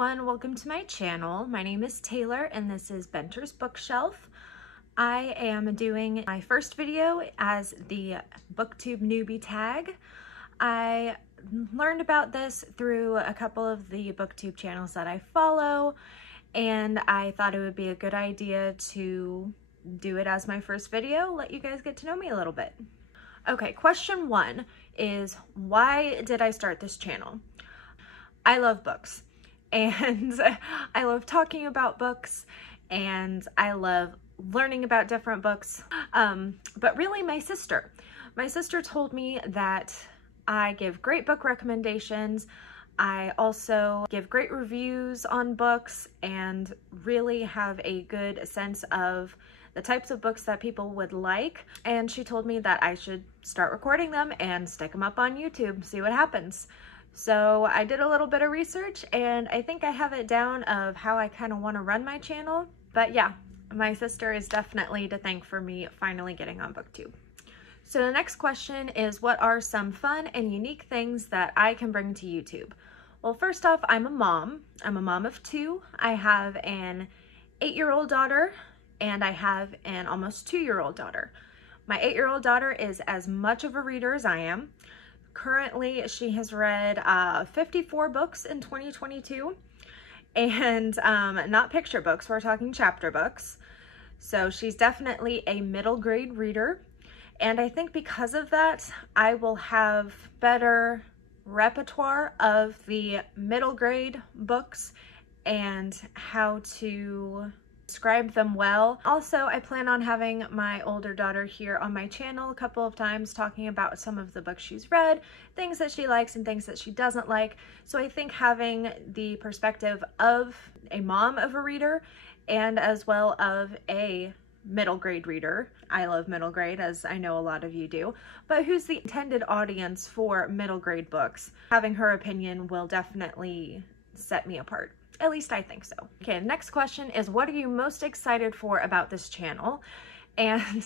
everyone, welcome to my channel. My name is Taylor and this is Benter's Bookshelf. I am doing my first video as the BookTube Newbie tag. I learned about this through a couple of the BookTube channels that I follow, and I thought it would be a good idea to do it as my first video, let you guys get to know me a little bit. Okay, question one is, why did I start this channel? I love books, and I love talking about books, and I love learning about different books, but really my sister told me that I give great book recommendations. I also give great reviews on books and really have a good sense of the types of books that people would like, and she told me that I should start recording them and stick them up on YouTube, see what happens. So I did a little bit of research and I think I have it down of how I kind of want to run my channel. But yeah, my sister is definitely to thank for me finally getting on BookTube. So the next question is, what are some fun and unique things that I can bring to YouTube? Well, first off, I'm a mom. I'm a mom of two. I have an 8-year-old daughter and I have an almost 2-year-old daughter. My 8-year-old daughter is as much of a reader as I am. Currently, she has read 54 books in 2022, and not picture books, we're talking chapter books. So she's definitely a middle grade reader, and I think because of that, I will have better repertoire of the middle grade books and how to describe them well. Also, I plan on having my older daughter here on my channel a couple of times talking about some of the books she's read, things that she likes and things that she doesn't like. So I think having the perspective of a mom of a reader and as well of a middle grade reader, I love middle grade as I know a lot of you do, but who's the intended audience for middle grade books, having her opinion will definitely set me apart. At least I think so. Okay, the next question is, what are you most excited for about this channel? And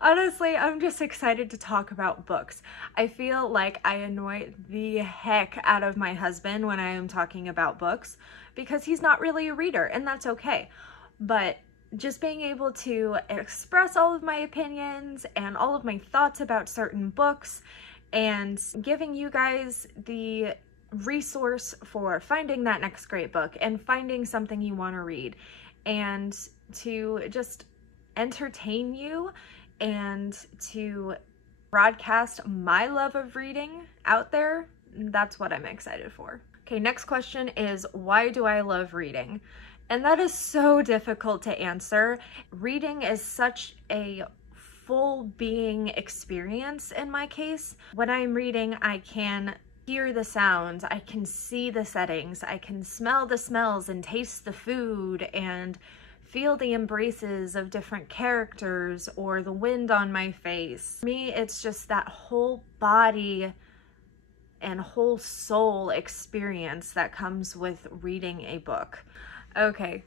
honestly, I'm just excited to talk about books. I feel like I annoy the heck out of my husband when I am talking about books because he's not really a reader, and that's okay. But just being able to express all of my opinions and all of my thoughts about certain books and giving you guys the resource for finding that next great book and finding something you want to read and to just entertain you and to broadcast my love of reading out there, that's what I'm excited for. Okay, next question is, why do I love reading? And that is so difficult to answer. Reading is such a full being experience in my case. When I'm reading, I can hear the sounds, I can see the settings, I can smell the smells and taste the food and feel the embraces of different characters or the wind on my face. For me, it's just that whole body and whole soul experience that comes with reading a book. Okay,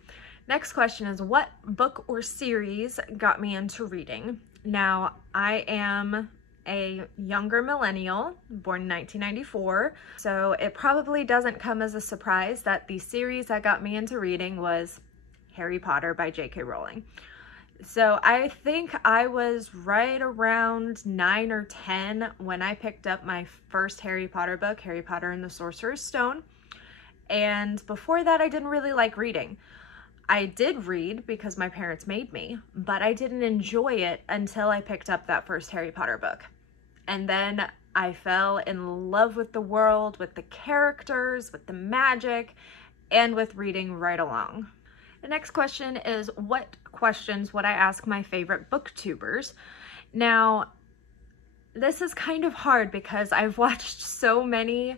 next question is, what book or series got me into reading? Now, I am a younger millennial, born in 1994, so it probably doesn't come as a surprise that the series that got me into reading was Harry Potter by J.K. Rowling. So I think I was right around 9 or 10 when I picked up my first Harry Potter book, Harry Potter and the Sorcerer's Stone, and before that I didn't really like reading. I did read because my parents made me, but I didn't enjoy it until I picked up that first Harry Potter book. And then I fell in love with the world, with the characters, with the magic, and with reading right along. The next question is, what questions would I ask my favorite booktubers? Now, this is kind of hard because I've watched so many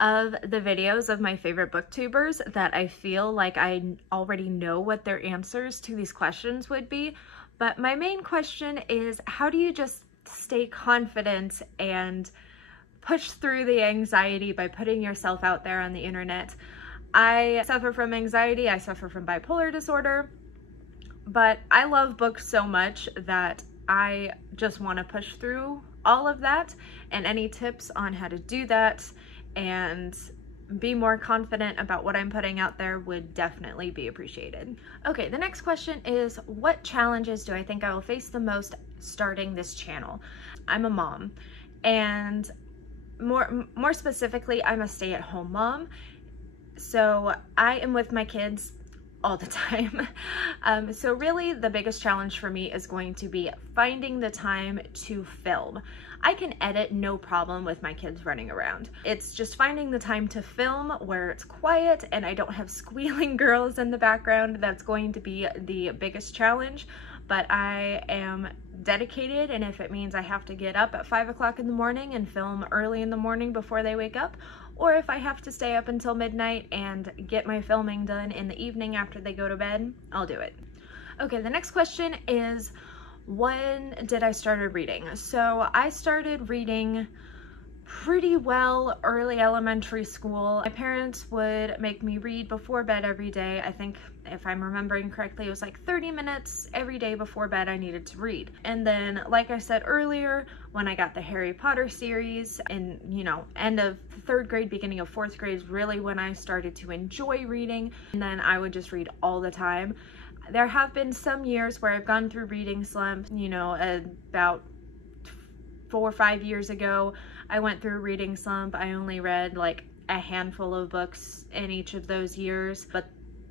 of the videos of my favorite booktubers that I feel like I already know what their answers to these questions would be. But my main question is, how do you just stay confident and push through the anxiety by putting yourself out there on the internet? I suffer from anxiety, I suffer from bipolar disorder, but I love books so much that I just want to push through all of that, and any tips on how to do that and be more confident about what I'm putting out there would definitely be appreciated. Okay, the next question is, what challenges do I think I will face the most starting this channel? I'm a mom, and more specifically, I'm a stay-at-home mom. So I am with my kids all the time. So really the biggest challenge for me is going to be finding the time to film. I can edit no problem with my kids running around. It's just finding the time to film where it's quiet and I don't have squealing girls in the background that's going to be the biggest challenge. But I am dedicated, and if it means I have to get up at 5 o'clock in the morning and film early in the morning before they wake up, or if I have to stay up until midnight and get my filming done in the evening after they go to bed, I'll do it. Okay, the next question is, when did I start reading? So I started reading pretty well early elementary school. My parents would make me read before bed every day. I think, if I'm remembering correctly, it was like 30 minutes every day before bed I needed to read. And then, like I said earlier, when I got the Harry Potter series and, you know, end of 3rd grade, beginning of 4th grade is really when I started to enjoy reading. And then I would just read all the time. There have been some years where I've gone through reading slump, you know, about 4 or 5 years ago, I went through a reading slump. I only read like a handful of books in each of those years, but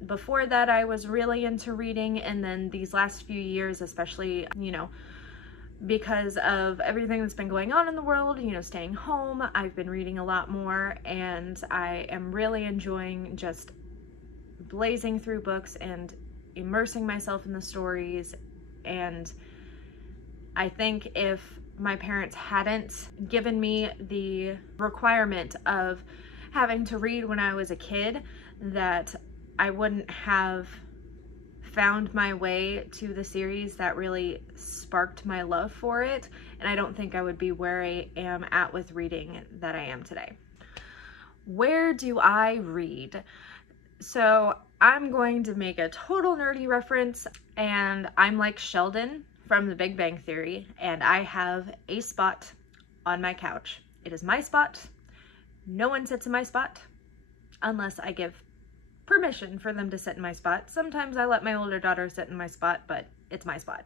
before that I was really into reading. And then these last few years, especially, you know, because of everything that's been going on in the world, you know, staying home, I've been reading a lot more, and I am really enjoying just blazing through books and immersing myself in the stories. And I think if my parents hadn't given me the requirement of having to read when I was a kid, that I wouldn't have found my way to the series that really sparked my love for it, and I don't think I would be where I am at with reading that I am today. Where do I read? So I'm going to make a total nerdy reference, and I'm like Sheldon from The Big Bang Theory, and I have a spot on my couch. It is my spot. No one sits in my spot unless I give permission for them to sit in my spot. Sometimes I let my older daughter sit in my spot, but it's my spot.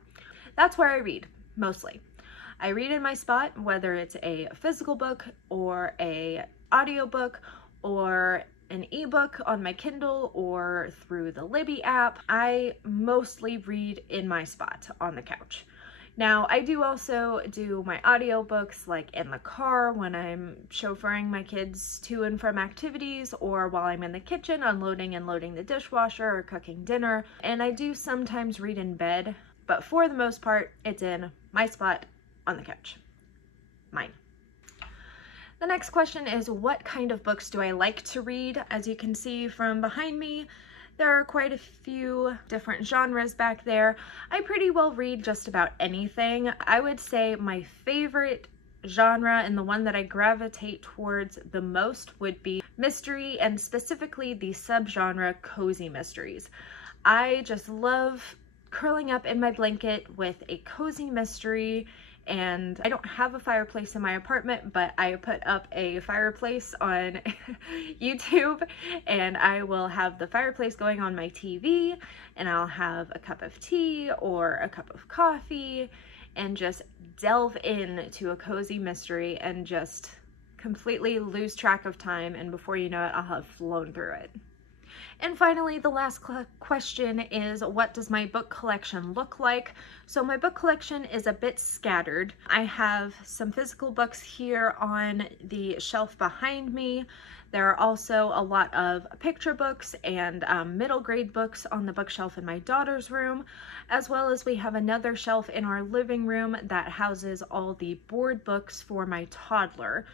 That's where I read, mostly. I read in my spot, whether it's a physical book or a audiobook or an ebook on my Kindle or through the Libby app. I mostly read in my spot on the couch. Now, I do also do my audiobooks like in the car when I'm chauffeuring my kids to and from activities, or while I'm in the kitchen unloading and loading the dishwasher or cooking dinner. And I do sometimes read in bed, but for the most part, it's in my spot on the couch. Mine. The next question is, what kind of books do I like to read? As you can see from behind me, there are quite a few different genres back there. I pretty well read just about anything. I would say my favorite genre and the one that I gravitate towards the most would be mystery, and specifically the subgenre cozy mysteries. I just love curling up in my blanket with a cozy mystery. And I don't have a fireplace in my apartment, but I put up a fireplace on YouTube, and I will have the fireplace going on my TV, and I'll have a cup of tea or a cup of coffee and just delve into a cozy mystery and just completely lose track of time, and before you know it, I'll have flown through it. And finally, the last question is, what does my book collection look like? So my book collection is a bit scattered. I have some physical books here on the shelf behind me. There are also a lot of picture books and middle grade books on the bookshelf in my daughter's room, as well as we have another shelf in our living room that houses all the board books for my toddler.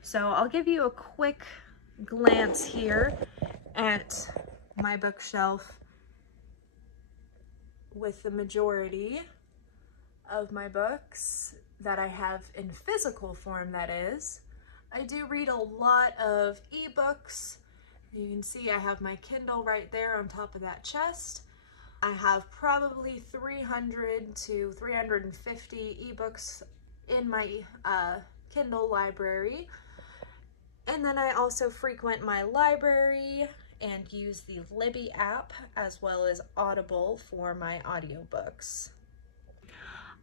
So I'll give you a quick glance here at my bookshelf with the majority of my books that I have in physical form, that is. I do read a lot of ebooks. You can see I have my Kindle right there on top of that chest. I have probably 300 to 350 ebooks in my Kindle library. And then I also frequent my library and use the Libby app as well as Audible for my audiobooks.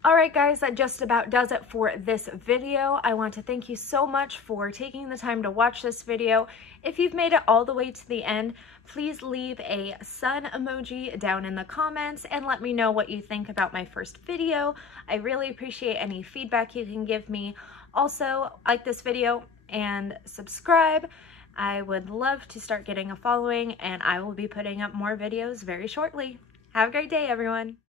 Alright guys, that just about does it for this video. I want to thank you so much for taking the time to watch this video. If you've made it all the way to the end, please leave a sun emoji down in the comments and let me know what you think about my first video. I really appreciate any feedback you can give me. Also, like this video and subscribe. I would love to start getting a following, and I will be putting up more videos very shortly. Have a great day, everyone.